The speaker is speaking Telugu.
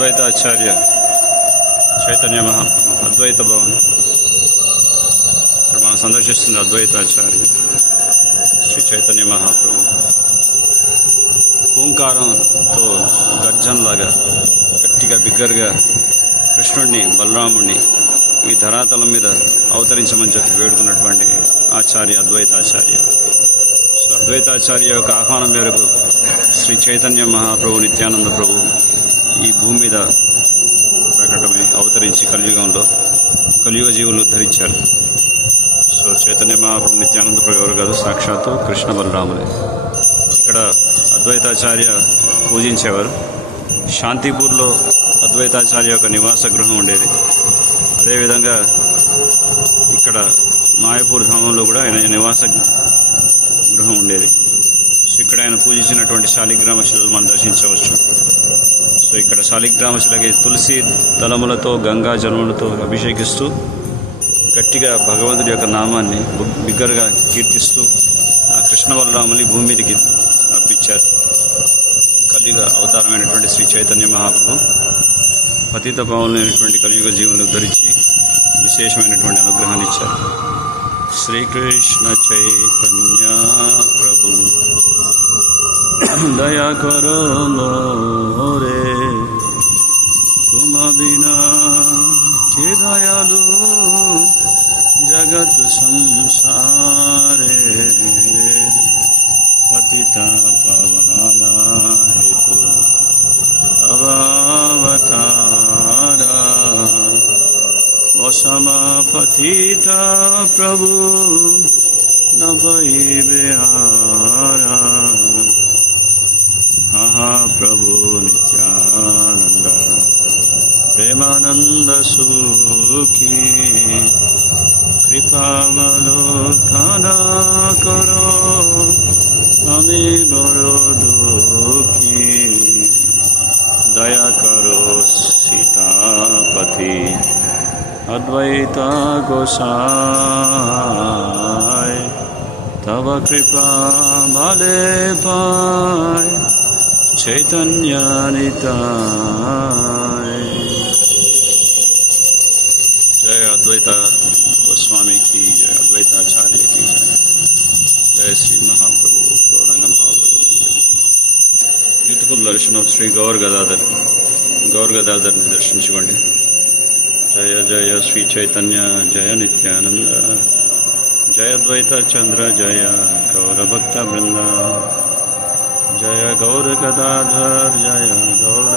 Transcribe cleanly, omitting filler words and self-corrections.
అద్వైతాచార్య చైతన్య మహాప్రభు అద్వైత భవన్. ఇక్కడ మనం సందర్శిస్తుంది అద్వైతాచార్య శ్రీ చైతన్య మహాప్రభు. ఓంకారంతో గర్జనలాగా గట్టిగా బిగ్గరగా కృష్ణుడిని బలరాముడిని ఈ ధరాతలం మీద అవతరించమని చెప్పి వేడుకున్నటువంటి ఆచార్య అద్వైతాచార్య. సో అద్వైతాచార్య యొక్క ఆహ్వానం మేరకు శ్రీ చైతన్య మహాప్రభు నిత్యానంద ప్రభు ఈ భూమి మీద ప్రకటమై అవతరించి కలియుగ జీవులను ఉద్ధరించారు. సో చైతన్య మహాప్రభు నిత్యానంద ప్రభు ఎవరు కాదు, సాక్షాత్తు కృష్ణ బలరాములే. ఇక్కడ అద్వైతాచార్య పూజించేవారు. శాంతిపూర్లో అద్వైతాచార్య యొక్క నివాస గృహం ఉండేది. అదేవిధంగా ఇక్కడ మాయపూర్ ధామంలో కూడా ఆయన నివాస గృహం ఉండేది. సో ఇక్కడ ఆయన పూజించినటువంటి శాలిగ్రామ శిలలు మనం దర్శించవచ్చు. సో ఇక్కడ శాలిగ్రామ శిలకి తులసి దళములతో గంగా జలములతో అభిషేకిస్తూ గట్టిగా భగవంతుడి యొక్క నామాన్ని బిగ్గరగా కీర్తిస్తూ ఆ కృష్ణ బలరాముని భూమి మీదకి అర్పించారు. కలియుగ అవతారమైనటువంటి శ్రీ చైతన్య మహాప్రభు పతిత పావనైనటువంటి కలియుగ జీవులను ఉద్ధరించి విశేషమైనటువంటి అనుగ్రహాన్ని ఇచ్చారు. శ్రీకృష్ణ చైతన్య ప్రభు దయా కరో మోరే तुम बिना के दयालु जगत संसारे पतिता पावना हेतु अवतारा वसमापतिता प्रभु न भई बेहारा महाप्रभु नित्यानंद प्रेमानंद सुखी कृपावलोकना करो हमें बड़ो दुखी दया करो सीतापति अद्वैता गोसाई तव कृपा भले पाय चैतन्य निताय. जय अद्वैत गोस्वामी की जय, अद्वैताचार्य की जय. जय श्री महाप्रभु गौरांग महाप्रभु की जय. Beautiful Darshan of Shri Gaur Gadadhar ने दर्शिंచుకోండి. जय जय श्री चैतन्य जय नित्यानंद जय अद्वैत चंद्र जय गौर भक्त वृंद जय गौर गदाधर जय गौर